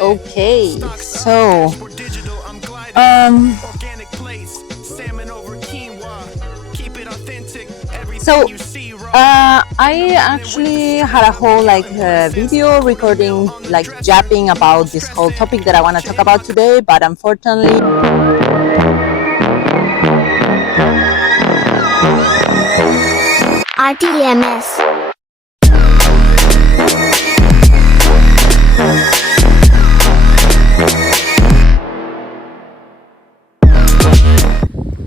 Okay, so so I actually had a whole video recording like japping about this whole topic that I want to talk about today, but unfortunately RTMS.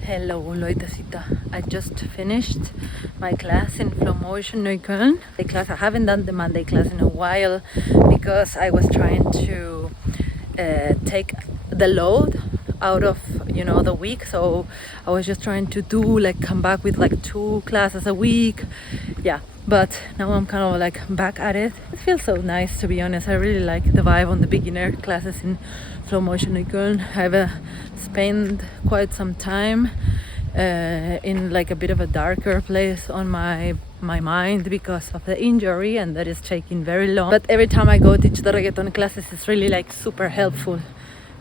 Hello, Leutecita. I just finished my class in Flowmotion NK. The class I haven't done the Monday class in a while because I was trying to take the load out of the week. So I was just trying to come back with like 2 classes a week. Yeah, but now I'm kind of like back at it. It feels so nice, to be honest. I really like the vibe on the beginner classes in Flowmotion NK. I've spent quite some time in like a bit of a darker place on my mind because of the injury, and that is taking very long. But every time I go teach the reggaeton classes, it's really like super helpful,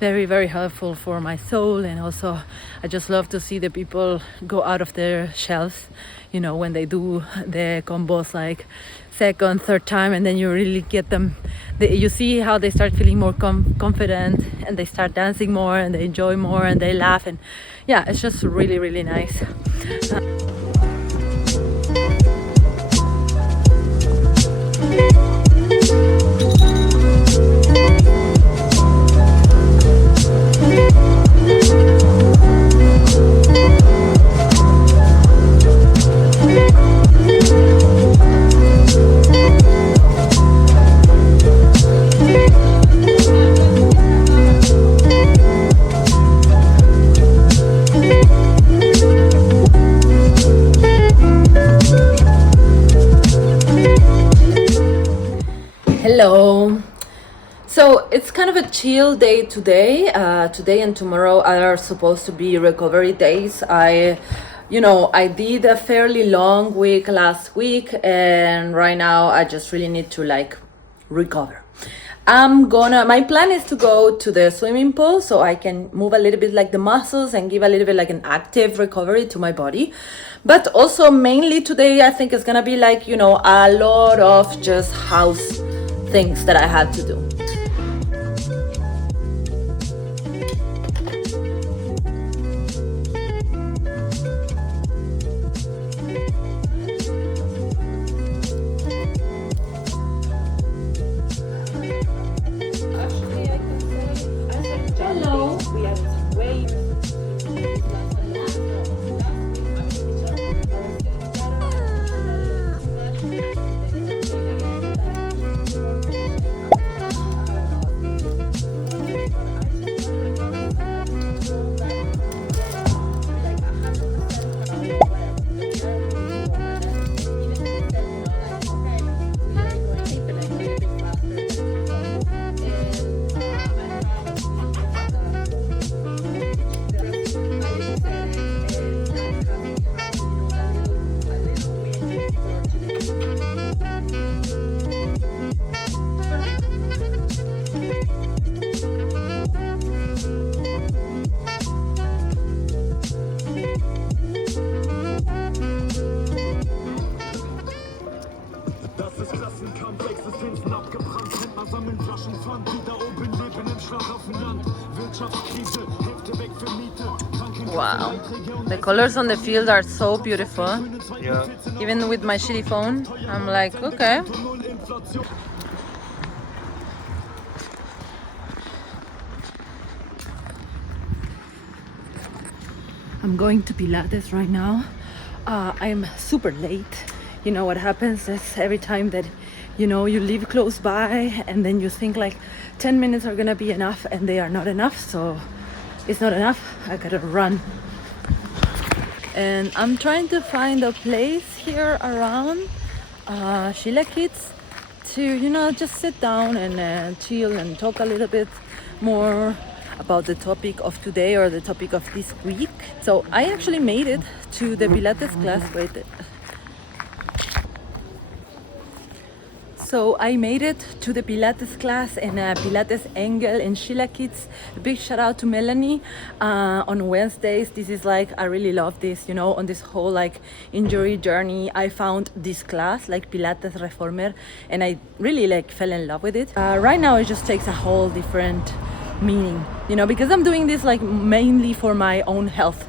very, very helpful for my soul. And also I just love to see the people go out of their shells, when they do the combos like second, third time, and then you really get them, you see how they start feeling more confident, and they start dancing more, and they enjoy more, and they laugh, and yeah, it's just really, really nice. Hello. So it's kind of a chill day today. Today and tomorrow are supposed to be recovery days. I did a fairly long week last week, and right now I just really need to recover. My plan is to go to the swimming pool so I can move a little bit like the muscles and give a little bit like an active recovery to my body. But also mainly today I think it's gonna be a lot of just house things that I had to do. Hello. We have some waves. Wow, the colors on the field are so beautiful. Yeah. Even with my shitty phone, I'm like, okay. I'm going to Pilates right now. I'm super late. What happens is every time that you live close by, and then you think like 10 minutes are gonna be enough, and they are not enough. So it's not enough, I gotta run. And I'm trying to find a place here around Sheila Kids to just sit down and chill and talk a little bit more about the topic of today or the topic of this week. So I actually made it to the Pilates class. Wait. So I made it to the Pilates class in Pilates NK in Sheila Kids. A big shout out to Melanie on Wednesdays. This is like, I really love this, you know, on this whole like injury journey. I found this class like Pilates Reformer and I really like fell in love with it. Right now it just takes a whole different meaning, you know, because I'm doing this like mainly for my own health.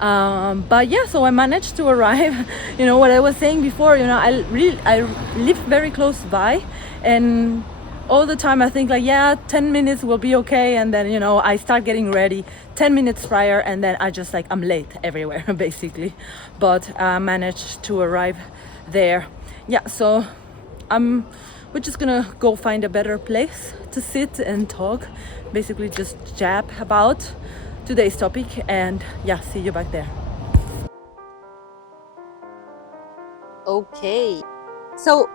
But yeah, so I managed to arrive. You know what I was saying before, you know, I live very close by, and all the time I think like, yeah, 10 minutes will be okay, and then, you know, I start getting ready 10 minutes prior, and then I just like, I'm late everywhere basically. But I managed to arrive there. Yeah, so we're just gonna go find a better place to sit and talk, basically just jab about today's topic, and yeah, see you back there. Okay, so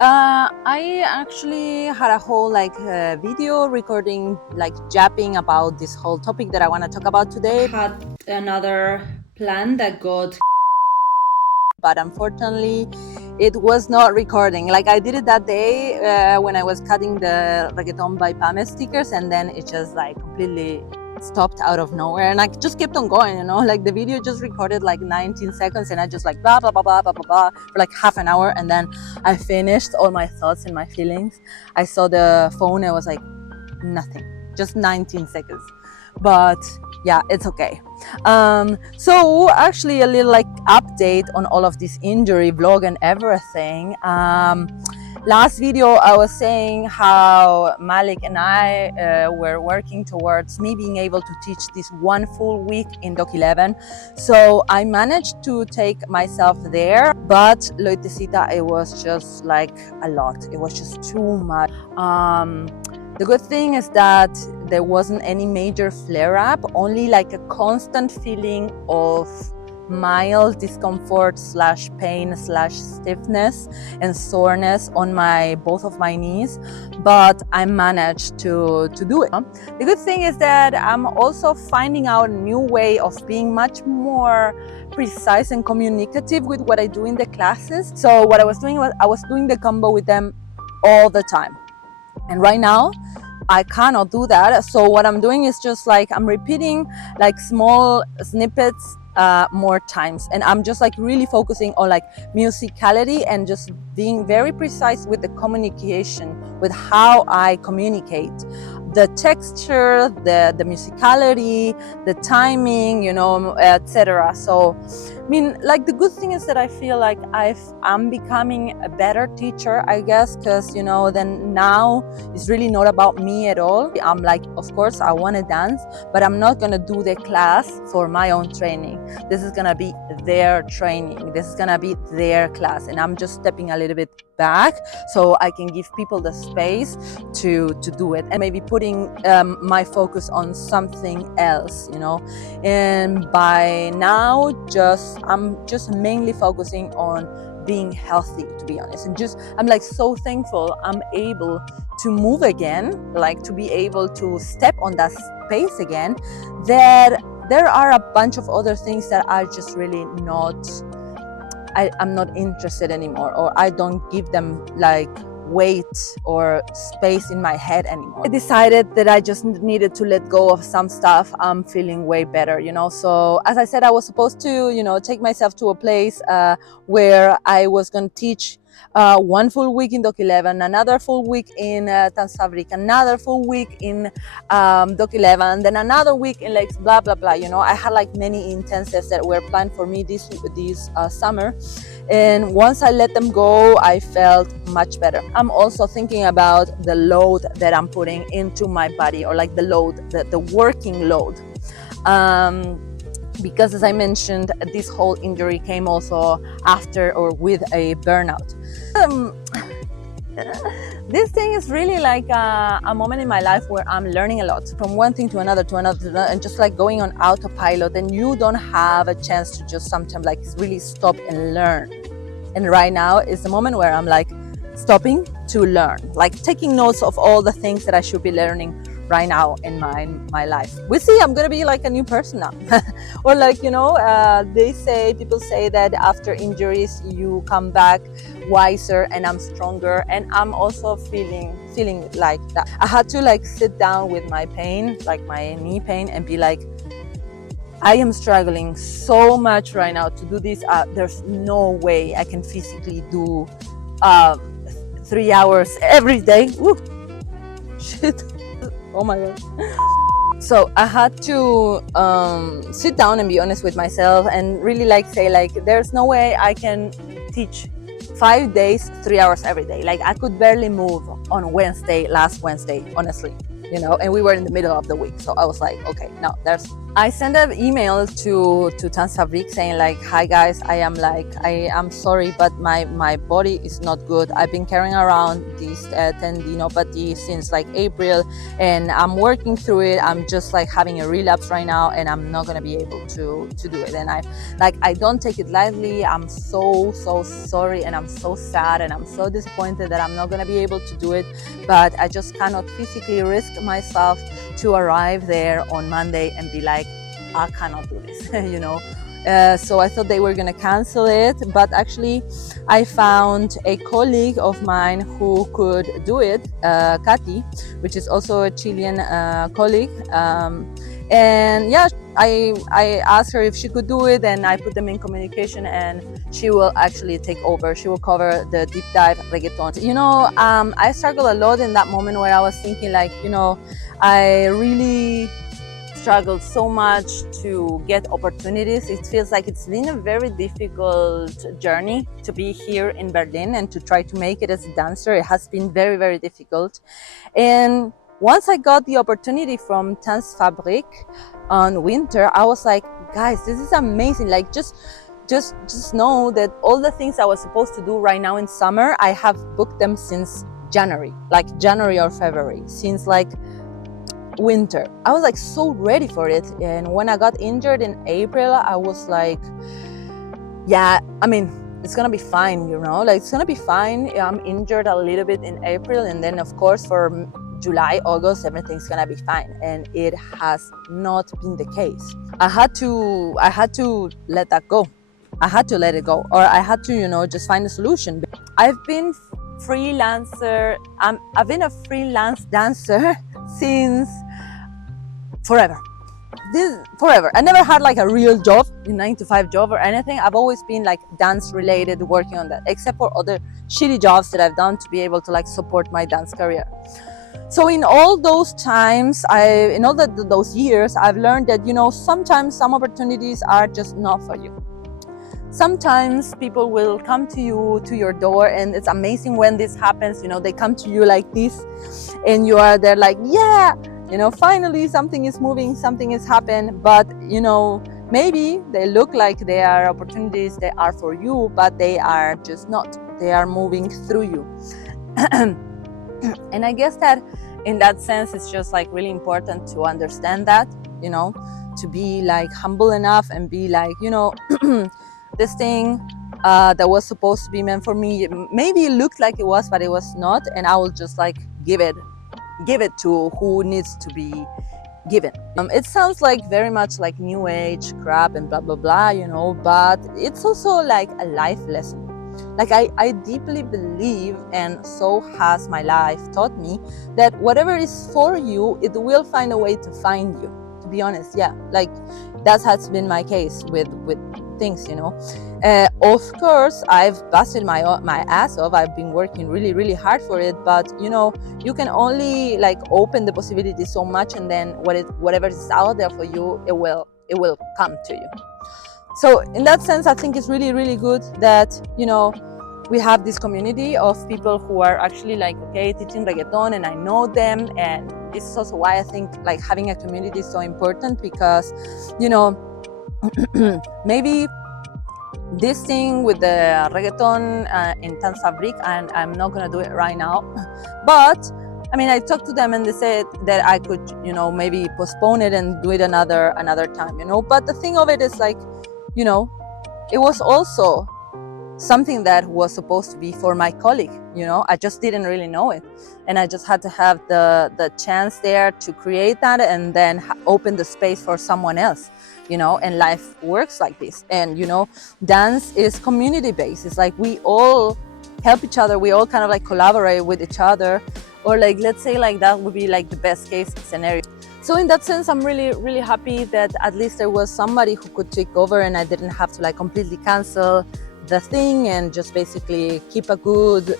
I actually had a whole like video recording, like jabbing about this whole topic that I want to talk about today. I had another plan that got, but unfortunately it was not recording. Like I did it that day when I was cutting the Reggaeton by Pame stickers, and then it just like completely stopped out of nowhere, and I just kept on going, you know, like the video just recorded like 19 seconds, and I just like blah blah blah blah blah blah blah for like half an hour, and then I finished all my thoughts and my feelings. I saw the phone, I was like, nothing, just 19 seconds. But yeah, it's okay. So actually a little like update on all of this injury vlog and everything. Last video I was saying how Malik and I were working towards me being able to teach this one full week in Doc 11. So I managed to take myself there, but Leutecita, it was just like a lot. It was just too much. The good thing is that there wasn't any major flare-up, only like a constant feeling of mild discomfort slash pain slash stiffness and soreness on both of my knees, but I managed to do it. The good thing is that I'm also finding out a new way of being much more precise and communicative with what I do in the classes. So what I was doing was I was doing the combo with them all the time, and right now I cannot do that. So what I'm doing is just like I'm repeating like small snippets more times, and I'm just like really focusing on like musicality and just being very precise with the communication, with how I communicate, the texture, the musicality, the timing, you know, etc. So I mean, like the good thing is that I feel like I'm becoming a better teacher, I guess, because, you know, then now it's really not about me at all. I'm like, of course I want to dance, but I'm not gonna do the class for my own training. This is gonna be their training, this is gonna be their class, and I'm just stepping a little bit back so I can give people the space to do it, and maybe putting my focus on something else, you know. And by now I'm just mainly focusing on being healthy, to be honest, and just I'm like so thankful I'm able to move again, like to be able to step on that space again, that there are a bunch of other things that are just really not, I'm not interested anymore, or I don't give them like weight or space in my head anymore. I decided that I just needed to let go of some stuff. I'm feeling way better, you know. So as I said, I was supposed to, you know, take myself to a place where I was going to teach one full week in Doc 11, another full week in Tansabrik, another full week in Doc 11, then another week in Lakes, blah blah blah. You know, I had like many intensives that were planned for me this summer, and once I let them go, I felt much better. I'm also thinking about the load that I'm putting into my body, or like the load, the working load. Because as I mentioned, this whole injury came also after or with a burnout. This thing is really like a moment in my life where I'm learning a lot, from one thing to another, and just like going on autopilot, and you don't have a chance to just sometimes like really stop and learn. And right now is the moment where I'm like stopping to learn, like taking notes of all the things that I should be learning right now in my life. We see I'm gonna be like a new person now. Or like, you know, people say that after injuries you come back wiser, and I'm stronger, and I'm also feeling like that. I had to like sit down with my pain, like my knee pain, and be like, I am struggling so much right now to do this. There's no way I can physically do 3 hours every day. Woo. Shit. Oh my god. So I had to sit down and be honest with myself and really like say like, there's no way I can teach 5 days, 3 hours every day. Like I could barely move on last Wednesday, honestly, you know, and we were in the middle of the week. So I was like, okay, no, I sent an email to Tanzavik saying like, hi guys, I am sorry, but my body is not good. I've been carrying around this tendinopathy since like April, and I'm working through it. I'm just like having a relapse right now, and I'm not gonna be able to do it. And I don't take it lightly. I'm so sorry, and I'm so sad, and I'm so disappointed that I'm not gonna be able to do it. But I just cannot physically risk myself to arrive there on Monday and be like, I cannot do this, you know. So I thought they were gonna cancel it, but actually I found a colleague of mine who could do it, Katy, which is also a Chilean colleague. And yeah, I asked her if she could do it, and I put them in communication, and she will actually take over. She will cover the deep dive reggaeton. You know, I struggled a lot in that moment where I was thinking like, you know, I really struggled so much to get opportunities. It feels like it's been a very difficult journey to be here in Berlin and to try to make it as a dancer. It has been very difficult. And once I got the opportunity from Tanzfabrik on winter, I was like, guys, this is amazing. Like just know that all the things I was supposed to do right now in summer, I have booked them since January, like January or February, since like winter. I was like so ready for it. And when I got injured in April, I was like, yeah, I mean, it's gonna be fine, you know, like it's gonna be fine. I'm injured a little bit in April, and then of course for July, August, everything's gonna be fine. And it has not been the case. I had to let that go. I had to let it go, or I had to, you know, just find a solution. I've been freelancer. I've been a freelance dancer since forever. Forever. I never had like a real job, a 9-to-5 job or anything. I've always been like dance related, working on that, except for other shitty jobs that I've done to be able to like support my dance career. So in all those times, in all those years, I've learned that, you know, sometimes some opportunities are just not for you. Sometimes people will come to you, to your door, and it's amazing when this happens. You know, they come to you like this, and they're like, yeah, you know, finally something is moving, something has happened. But, you know, maybe they look like they are opportunities that are for you, but they are just not. They are moving through you. And I guess that in that sense, it's just like really important to understand that, you know, to be like humble enough and be like, you know, this thing that was supposed to be meant for me, maybe it looked like it was, but it was not, and I will just like give it to who needs to be given. It sounds like very much like new age crap and blah blah blah, you know, but it's also like a life lesson. Like I deeply believe, and so has my life taught me, that whatever is for you, it will find a way to find you. To be honest, yeah, like that has been my case with things, you know. Of course, I've busted my ass off. I've been working really hard for it, but you know, you can only like open the possibility so much, and then whatever is out there for you, it will come to you. So in that sense, I think it's really good that, you know, we have this community of people who are actually like, okay, teaching reggaeton, and I know them. And this is also why I think like having a community is so important, because, you know, maybe this thing with the reggaeton in Tanzfabrik, and I'm not gonna do it right now, but I mean, I talked to them and they said that I could, you know, maybe postpone it and do it another time, you know. But the thing of it is like, you know, it was also something that was supposed to be for my colleague, you know. I just didn't really know it, and I just had to have the chance there to create that, and then open the space for someone else, you know. And life works like this, and you know, dance is community based. It's like we all help each other, we all kind of like collaborate with each other, or like, let's say like that would be like the best case scenario. So in that sense, I'm really happy that at least there was somebody who could take over, and I didn't have to like completely cancel the thing, and just basically keep a good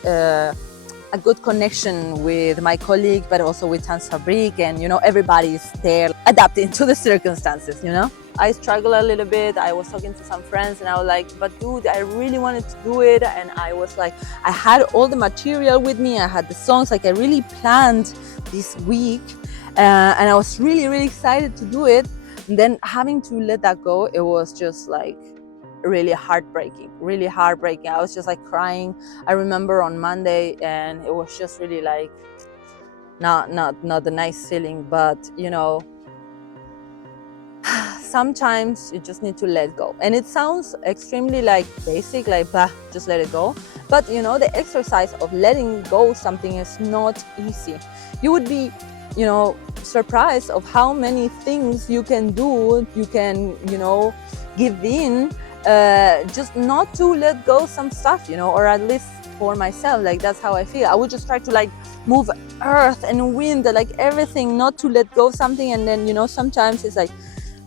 connection with my colleague, but also with Dance Fabric, and you know, everybody's there adapting to the circumstances, you know. I struggle a little bit. I was talking to some friends and I was like, but dude, I really wanted to do it. And I was like, I had all the material with me, I had the songs, like I really planned this week, and I was really excited to do it. And then having to let that go, it was just like really heartbreaking. I was just like crying. I remember on Monday, and it was just really like not a nice feeling. But you know, sometimes you just need to let go, and it sounds extremely like basic, like bah, just let it go. But you know, the exercise of letting go something is not easy. You would be, you know, surprised of how many things you can do. You can, you know, give in, just not to let go some stuff, you know. Or at least for myself, like that's how I feel. I would just try to like move earth and wind, like everything, not to let go something. And then, you know, sometimes it's like,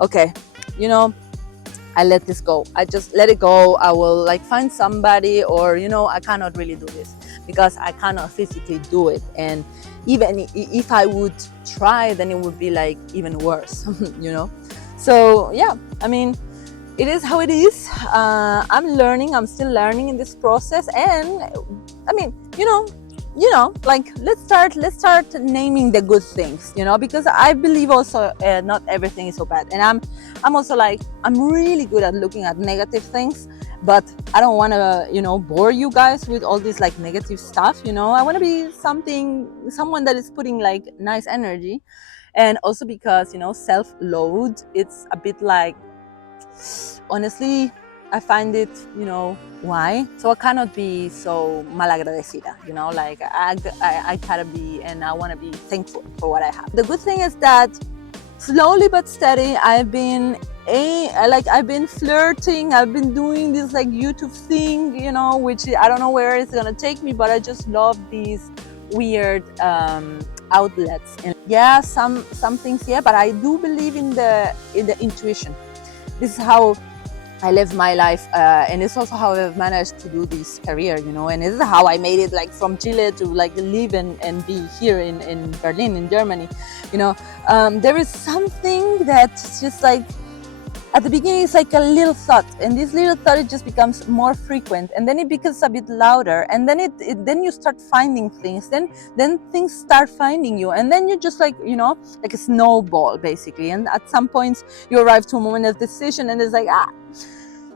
okay, you know, I let this go, I just let it go. I will like find somebody, or you know, I cannot really do this because I cannot physically do it. And even if I would try, then it would be like even worse, you know. So yeah, I mean, it is how it is. I'm learning, I'm still learning in this process. And I mean, you know, like let's start naming the good things, you know, because I believe also not everything is so bad. And I'm also like, I'm really good at looking at negative things, but I don't want to, you know, bore you guys with all this like negative stuff, you know. I want to be someone that is putting like nice energy. And also because, you know, self-load, it's a bit like, honestly, I find it, you know, why? So I cannot be so malagradecida, you know, like I gotta be, and I want to be thankful for what I have. The good thing is that slowly but steady, I've been flirting, I've been doing this like YouTube thing, you know, which I don't know where it's gonna take me, but I just love these weird outlets. And yeah, some things, yeah, but I do believe in the intuition. This is how I live my life, and it's also how I've managed to do this career, you know. And this is how I made it, like from Chile to like live and be here in Berlin, in Germany, you know. There is something that's just like, at the beginning it's like a little thought, and this little thought, it just becomes more frequent, and then it becomes a bit louder, and then then you start finding things, then things start finding you, and then you just like, you know, like a snowball basically. And at some points you arrive to a moment of decision, and it's like,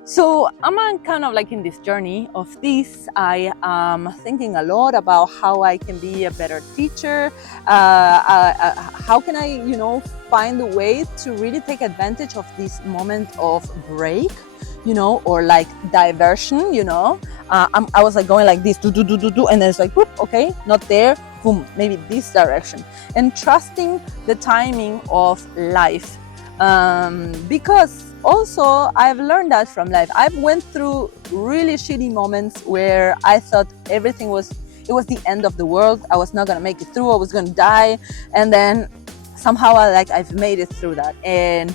So I'm kind of like in this journey of this. I am thinking a lot about how I can be a better teacher. How can I, you know, find a way to really take advantage of this moment of break, you know, or like diversion, you know. I was like going like this, do, and then it's like, whoop, okay, not there, boom, maybe this direction. And trusting the timing of life. Because also I've learned that from life. I've went through really shitty moments where I thought everything was the end of the world. I was not gonna make it through, I was gonna die. And then somehow I've made it through that. And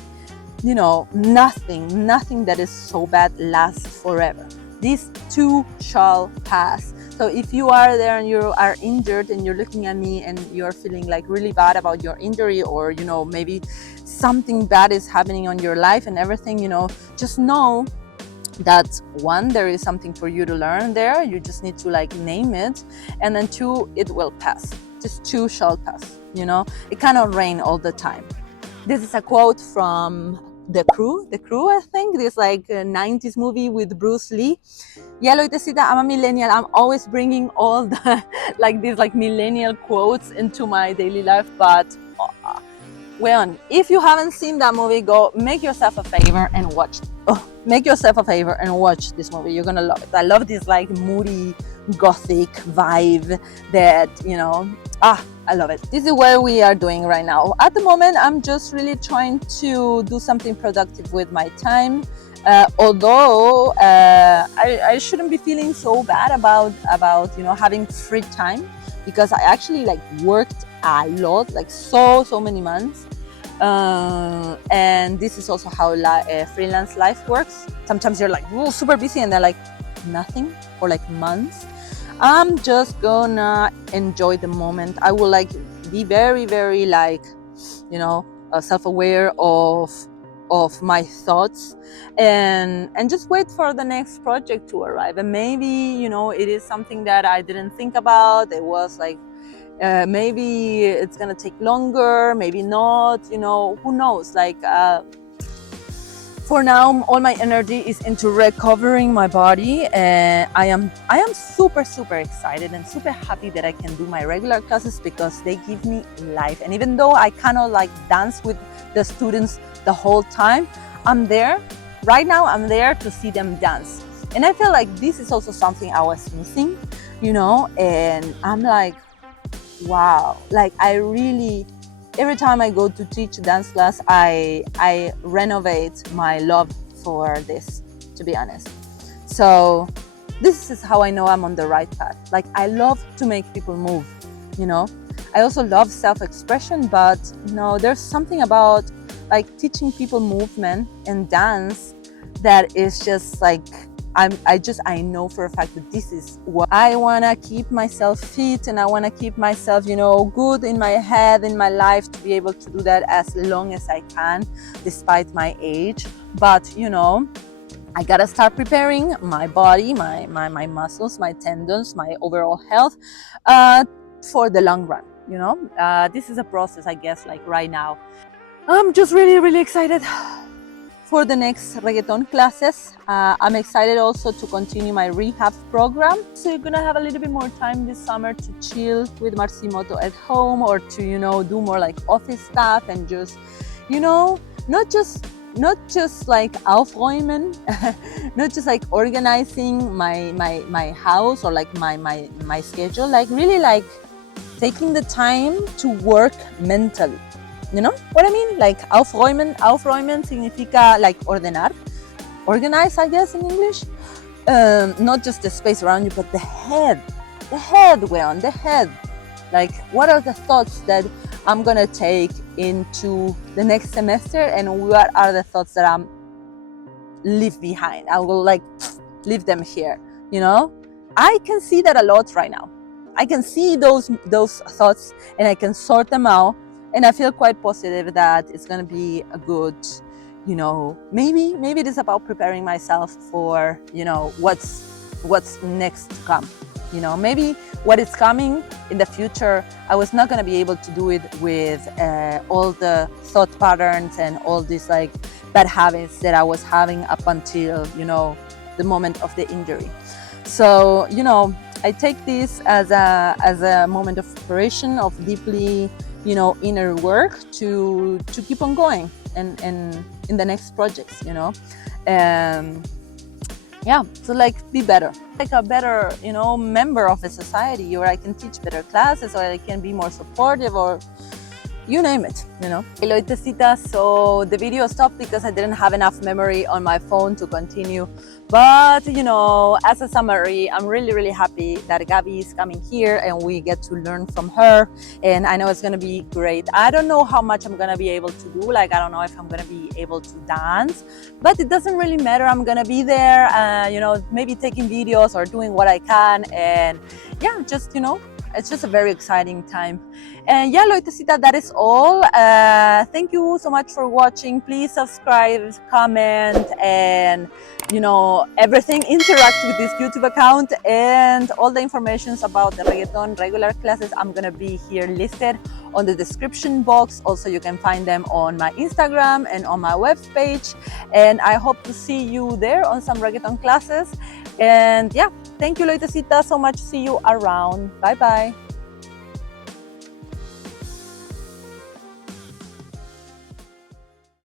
you know, nothing that is so bad lasts forever. This too shall pass. So if you are there and you are injured and you're looking at me and you're feeling like really bad about your injury, or you know, maybe something bad is happening on your life and everything, you know, just know that one, there is something for you to learn there. You just need to like name it. And then two, it will pass. Just too shall pass, you know. It cannot rain all the time. This is a quote from The Crew, I think, this like 90s movie with Bruce Lee. Yeah, Leutecita, I'm a millennial. I'm always bringing all the like these like millennial quotes into my daily life. But well, if you haven't seen that movie, go make yourself a favor and watch it. oh, make yourself a favor and watch this movie. You're gonna love it. I love this like moody gothic vibe that, you know, I love it. This is what we are doing right now. At the moment, I'm just really trying to do something productive with my time. Although I shouldn't be feeling so bad about you know, having free time, because I actually like worked a lot, like so many months. And this is also how freelance life works. Sometimes you're like, oh, super busy, and they're like nothing for like months. I'm just gonna enjoy the moment. I will like be very like, you know, self-aware of my thoughts, and just wait for the next project to arrive. And maybe, you know, it is something that I didn't think about. It was like maybe it's gonna take longer, maybe not, you know, who knows. Like for now, all my energy is into recovering my body, and I am super excited and super happy that I can do my regular classes, because they give me life. And even though I cannot like dance with the students the whole time, I'm there right now. I'm there to see them dance, and I feel like this is also something I was missing, you know. And I'm like, wow, like I really, every time I go to teach a dance class, I renovate my love for this, to be honest. So this is how I know I'm on the right path. Like I love to make people move, you know. I also love self-expression, but you know, there's something about like teaching people movement and dance that is just like, I know for a fact that this is what I want to keep myself fit, and I want to keep myself, you know, good in my head, in my life, to be able to do that as long as I can, despite my age. But, you know, I gotta start preparing my body, my muscles, my tendons, my overall health for the long run, you know. This is a process, I guess, like right now. I'm just really excited for the next reggaeton classes. I'm excited also to continue my rehab program. So you're gonna have a little bit more time this summer to chill with Marcimoto at home, or to, you know, do more like office stuff, and just, you know, not just like aufräumen, not just like organizing my house, or like my schedule, like really like taking the time to work mentally. You know what I mean? Like aufräumen significa like ordenar, organize, I guess, in English. Not just the space around you, but the head, weon, the head. Like, what are the thoughts that I'm gonna take into the next semester, and what are the thoughts that I'm leave behind? I will like leave them here, you know? I can see that a lot right now. I can see those thoughts, and I can sort them out. And I feel quite positive that it's going to be a good, you know, maybe it is about preparing myself for, you know, what's next to come. You know, maybe what is coming in the future, I was not going to be able to do it with all the thought patterns and all these like bad habits that I was having up until, you know, the moment of the injury. So, you know, I take this as a moment of preparation, of deeply, you know, inner work to keep on going and in the next projects, you know. Yeah, so like be better, like a better, you know, member of a society, or I can teach better classes, or I can be more supportive, or you name it, you know. Leutecita, so the video stopped because I didn't have enough memory on my phone to continue. But, you know, as a summary, I'm really happy that Gabby is coming here and we get to learn from her. And I know it's going to be great. I don't know how much I'm going to be able to do. Like, I don't know if I'm going to be able to dance, but it doesn't really matter. I'm going to be there, you know, maybe taking videos or doing what I can. And yeah, just, you know, it's just a very exciting time. And yeah, Leutecita, that is all. Thank you so much for watching. Please subscribe, comment, and, you know, everything. Interact with this YouTube account, and all the informations about the reggaeton regular classes, I'm gonna be here listed on the description box. Also, you can find them on my Instagram and on my webpage. And I hope to see you there on some reggaeton classes. And yeah, thank you, Leutecita, so much. See you around. Bye bye.